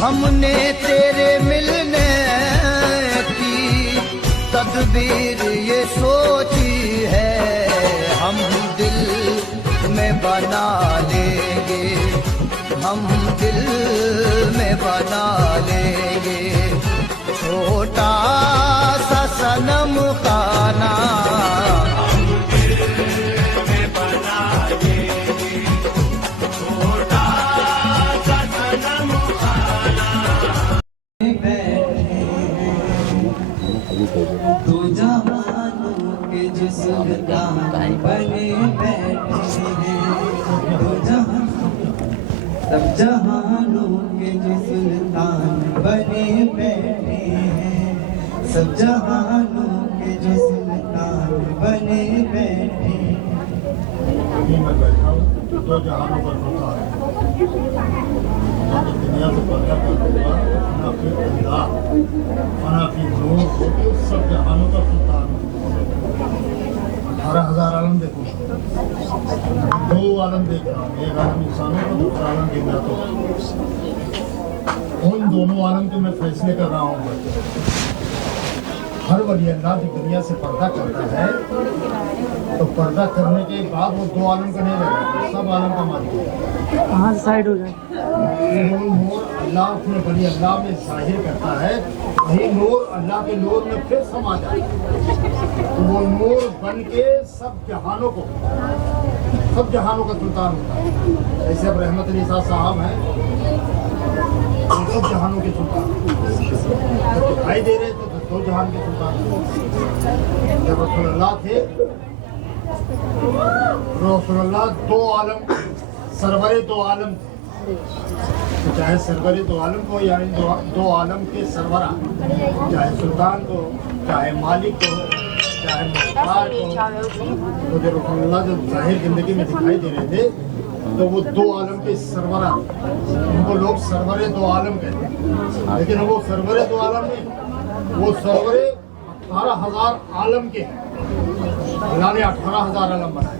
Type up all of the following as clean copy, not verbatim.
हमने तेरे मिलने की तदबीर ये सोची है, हम दिल में बना लेंगे, हम दिल में बना लेंगे छोटा सा सनम खाना। दो जहानों के जो सुल्तान बने बैठे हैं, दो जहान सब जहानों के जो सुल्तान बने बैठे हैं, सब जहानों के जो सुल्तान बने बैठे हैं। मैं बैठा हूँ दो जहानों पर सुल्तान दुनिया से पर्दा कर दूंगा, फना फी अल्लाह फना फी नूर होके सब जहानों का सुल्तान। 18,000 आलम देखो, दो आलम देख रहा हूँ, एक आलम इंसानों का, दूसरा आलम जिन्नातों का। उन दोनों आलम के मैं फैसले कर रहा हूँ। हर वली अल्लाह जो दुनिया से पर्दा करता है तो पर्दा करने के बाद वो दो आलम का नहीं रहेगा, सब आलम का मालिक है। कहाँ से साइड हो जाए? नूर अल्लाह अपने वली अल्लाह में जाहिर करता है, वही नूर अल्लाह के नूर में फिर समा जाता है, तो वो नूर बन के सब जहानों का सुल्तान होता है। जैसे अब रहमत अली साहब हैं, सब जहानों के सुल्तान जब दिखाई दे रहे तो दो जहान के सुल्तान। जब रसूलुल्लाह थे, रसूलुल्लाह दो आलम सरवरे दो आलम, तो चाहे सरवरे दो आलम को यानी दो आलम के सरवरा, चाहे सुल्तान को, चाहे मालिक को, चाहे मुख्तार को, तो जब रसूलुल्लाह जब जाहिर जिंदगी में दिखाई दे रहे थे तो वो दो आलम के सरवरा, उनको लोग सरवरे दो आलम कहते हैं। लेकिन वो सरवरे दो आलम नहीं, वो सरवरे 18,000 आलम के हैं। अल्लाह ने 18,000 आलम बनाए,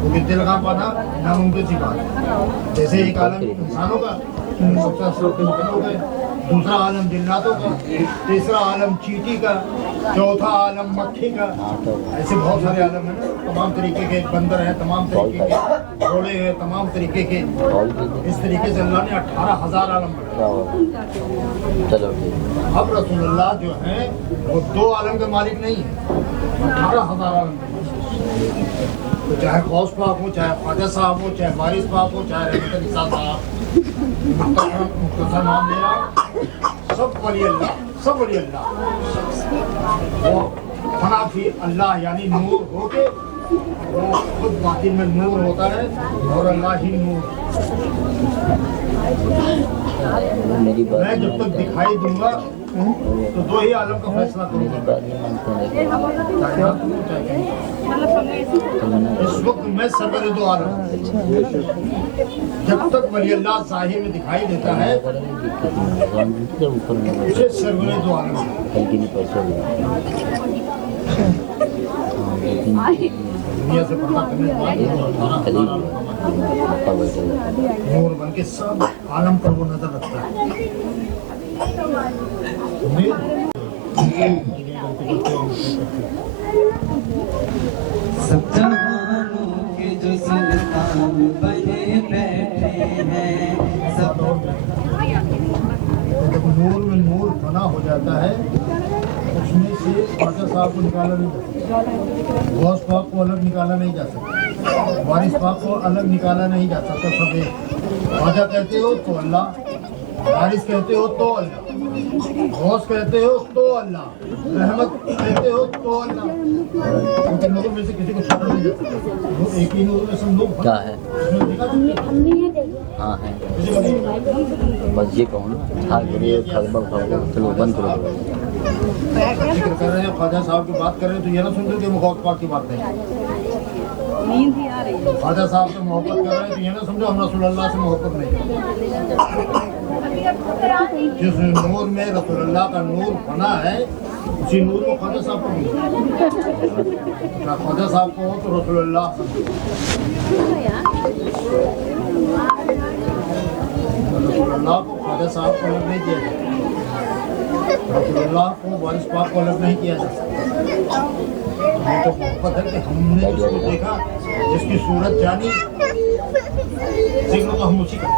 क्योंकि दिल का पाना नामुमकिन सी बात है। जैसे एक आलम इंसानों का सबसे असल हो गए, दूसरा आलम जिन्नातों का, तीसरा आलम चींटी का, चौथा आलम मक्खी का, ऐसे बहुत सारे आलम हैं ना। तमाम तरीके के बंदर हैं, तमाम तरीके के घोड़े हैं, तमाम तरीके के। इस तरीके से अल्लाह ने 18,000 आलम बनाए। चलो अब रसूलुल्लाह जो हैं वो दो आलम के मालिक नहीं है, 18,000 आलम। तो चाहे गौस पाक हो, चाहे ख्वाजा साहब हो, चाहे वारिस पाक हो, चाहे रहमत अली साहब, मुख्तसर नाम ले रहा, सब वली अल्लाह, सब वली अल्लाह। वो फना फी अल्लाह यानी नूर होके, वो खुद बातिन में नूर होता है और अल्लाह ही नूर। मैं जब तक दिखाई दूंगा तो दो ही आलम का फैसला करूंगा। इस वक्त मैं सरवर दो आलम, जब तक वली अल्लाह जाहिर में दिखाई देता है उसे सरवर दो आलम। दुनिया से पर्दा करने के बाद नूर बन के सब आलम पर वो नजर रखता है। सब जहानों के जो सुल्तान बने बैठे हैं, सब जब नूर में नूर बना हो जाता है, उसमें से ख्वाजा साहब को निकाला नहीं जा सकता, गौस पाक को अलग निकाला नहीं जा सकता, वारिस पाक को अलग निकाला नहीं जा सकता। सब एक। ख्वाजा कहते हो तो अल्लाह, वारिस कहते हो तो अल्लाह, गौस कहते हो तो अल्लाह, रहमत कहते हो तो अल्लाह। उनके नूर में से किसी को छोड़ना नहीं जा सकता, वो एक ही नूर में सब लोग क्या है? हाँ है, बस ये कहूँ ना, चलो बंद करो। जिक्र कर रहे हैं ख्वाजा साहब की बात कर रहे हैं तो ये ना सुन लो कि मोहब्बत पाक की बात नहीं। ख्वाजा साहब से मोहब्बत कर रहे हैं तो ये ना समझो हम रसूलुल्लाह से मोहब्बत नहीं करते। जिस नूर में रसूलुल्लाह का नूर बना है उसी नूर को ख्वाजा साहब को मिला। ख्वाजा साहब को हो तो रसूलुल्लाह रसूलुल्लाह को ख्वाजा साहब को अलग नहीं किया जाता, रसूलुल्लाह को वारिस पाक को अलग नहीं किया जा सकता। हमें तो मोहब्बत है कि हमने जिसको देखा, जिसकी सूरत जानी, जिक्र तो हम उसी का।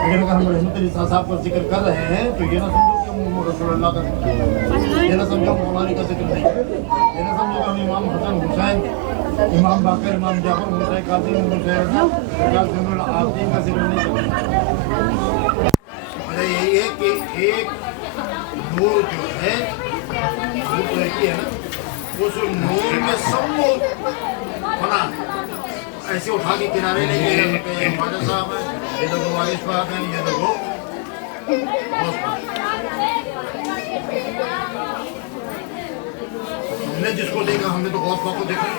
लेकिन अगर हम रहमत अली साहब का जिक्र कर रहे हैं तो ये ना समझो कि हम मोहम्मद रसूलुल्लाह का जिक्र कर रहे हैं, ये ना समझो मौलाना का जिक्र नहीं, ये ना समझो कि हम इमाम हसन हुसैन, इमाम बाकर, इमाम जाफर, हुसैन कासिम, हुसैन कासिम आबदीन का जिक्र नहीं कर रहे। वजह यही है कि एक नूर जो है, नूर तो एक ही है ना, उस नूर में सब लोग बना ऐसे उठा के किनारे नहीं ले सकते। ख्वाजा साहब हैं, ये देखो वारिस पाक हैं, ये देखो गौस पाक। हमने जिसको देखा, हमने तो गौस पाक को देखा नहीं,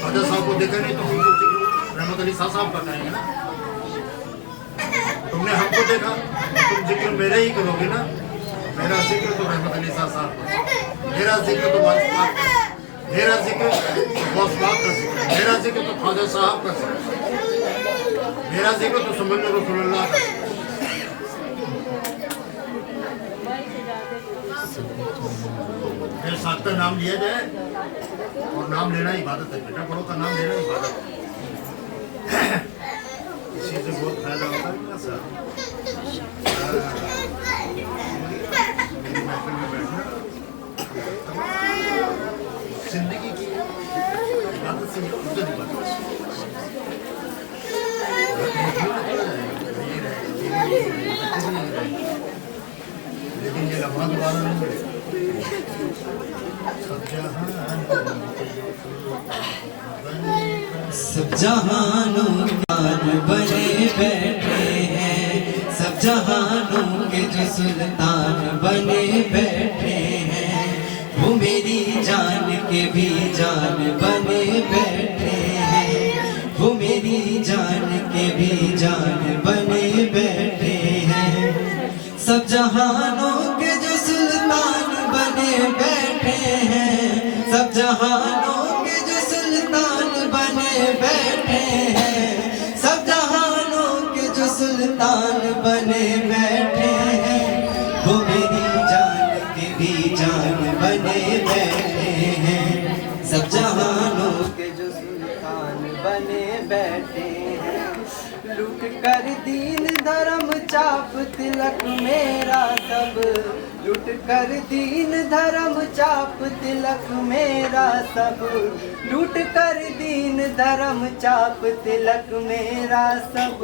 ख्वाजा साहब को देखा नहीं, तो हम तो जिक्र रहमत अली साहब का करेंगे ना। तुमने हमको देखा, तुम जिक्र मेरे ही करोगे ना। मेरा जिक्र तो रहमत अली साहब का, मेरा जिक्र तो वारिस पाक का, मेरा जिक्र गौस पाक का जिक्र, मेरा जिक्र तो ख्वाजा साहब का जिक्र, मेरा जिक्र तो समझ लो रसूलुल्लाह का। मेरे साथ का नाम लिया जाए, और नाम लेना इबादत है, बेटा बड़ों का नाम लेना इबादत है। इसी से बहुत फायदा होता है ना सर। मेरी महफिल में बैठना जिंदगी की इबादत से उधर इबादत, लेकिन ये लम्हा दोबारा नहीं मिलेगा। सब जहानों के बने बैठे हैं, सब जहानों के जो सुल्तान बने बैठे हैं, वो मेरी जान के भी जान बने बैठे हैं, वो मेरी जान के भी जान बने बैठे हैं। सब जहानों के जो सुल्तान बने बैठे हैं, सब जहानों के जो सुल्तान बने बैठे हैं, सब जहानों के जो सुल्तान बने बैठे हैं, वो मेरी जान के भी जान बने बैठे हैं। सब जहानों के जो सुल्तान बने बैठे हैं, लूट कर दीन धर्म चाप तिलक मेरा सब, लूट कर दीन धर्म चाप तिलक मेरा सब, लूट कर दीन धर्म चाप तिलक मेरा सब।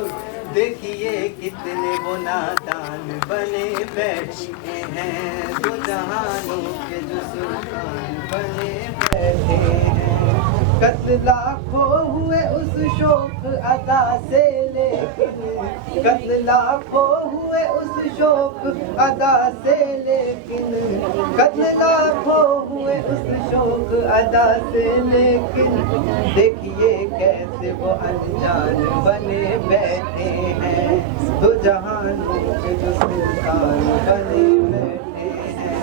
देखिए कितने वो नादान बने बैठे हैं, दो जहानों के जो सुल्तान बने बैठे हैं। कत्ल लाखों हुए उस शोक अदा से, लेकिन कत्ल लाखों हुए उस शोक अदा से, लेकिन कत्ल लाखों हुए उस शोक अदा से, लेकिन देखिए कैसे वो अनजान बने बैठे हैं, दो जहानों के जो सुल्तान बने बैठे हैं,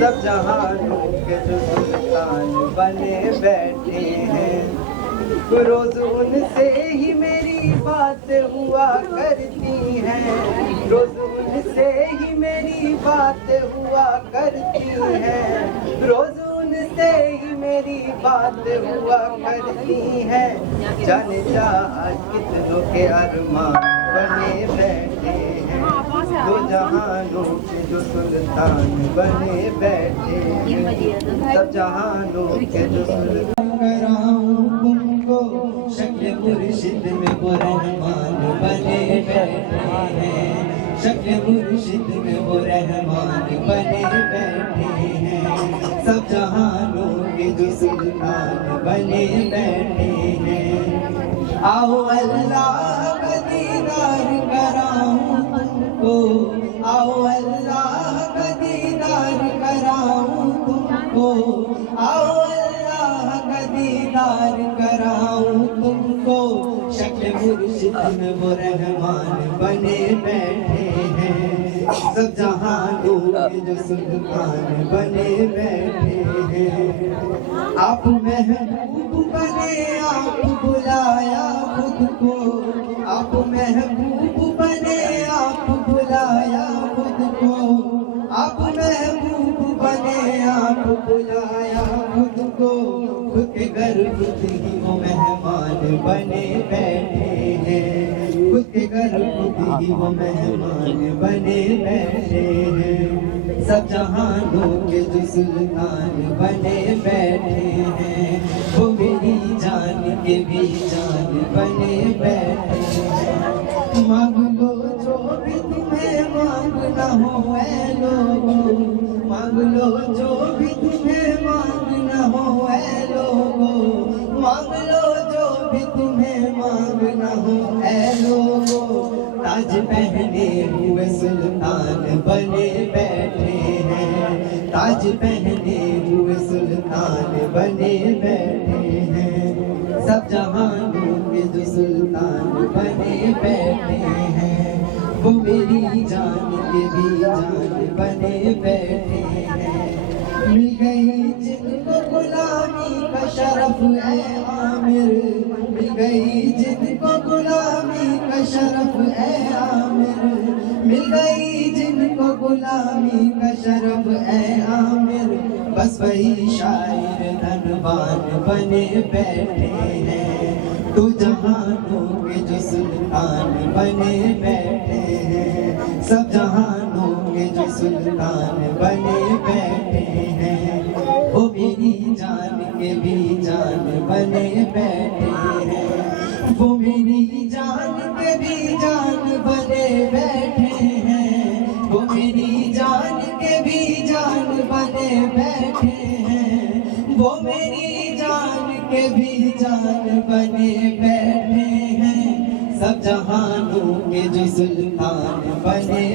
सब जहानों के जो सुल्तान बने बैठे हैं। रोज उनसे ही मेरी बात हुआ करती है, रोज उनसे ही मेरी बात हुआ करती है, रोज उनसे ही मेरी बात हुआ करती है। जाने जा आज कितनों के अरमान बने बैठे हैं, दो जहानों के जो सुल्तान बने बैठे हैं, सब जहानों के जो सुल्तान। तुमको शक्ल मुर्शिद में वो रहमान बने बैठे हैं, शक्ल मुर्शिद में वो रहमान बने बैठे हैं, सब जहानों के जो सुल्तान बने बैठे हैं। आओ अल्लाह का दीदार कराऊं तुमको, आओ अल्लाह का दीदार कराऊं तुमको, आओ अल्लाह का दीदार कराऊं तुमको। शक्ल मुर्शिद में वो रहमान बने बैठे हैं, सब जहानों के जो सुल्तान बने बैठे हैं। आप महबूब बने, आप बुला बुलाया खुद को, आप महबूब बने, आप बुलाया खुद को, आप महबूब बने, आप बुलाया खुद को, खुद के घर खुद ही वो मेहमान बने बैठे हैं, खुद के घर खुद ही वो मेहमान बने बैठे हैं, सब जहानों के जो सुल्तान बने बैठे हैं, वो मेरी जान के भी जान बने बैठे हैं। मांग लो जो भी तुम्हें मांगना हो ऐ लोगों, मांग लो जो भी तुम्हें मांगना हो ऐ लोगों, मांग लो जो भी तुम्हें मांगना हो ऐ लोगों, ताज पहने हुए सुल्तान बने बैठे हैं, ताज पहने हुए सुल्तान बने बैठे हैं, सब जहानों के जो सुल्तान बने बैठे हैं, वो मेरी जान के भी जान बने बैठे हैं। मिल गई जिनको गुलामी का शरफ है आमिर, मिल गई जिनको गुलामी का शरफ है आमिर, मिल गई जिनको गुलामी का शरफ है आमिर, बस वही शायर धनवान बने बैठे हैं, दो जहानों के जो सुल्तान बने बैठे हैं, सब जहानों के जो सुल्तान बने बैठे हैं, वो मेरी जान के भी जान बने बैठे हैं, वो मेरी जान के भी जान बने बैठे हैं, वो मेरी जान के भी जान बने बैठे हैं, वो मेरी जान के भी जान बने बैठे हैं, सब जहानों के जो सुल्तान बने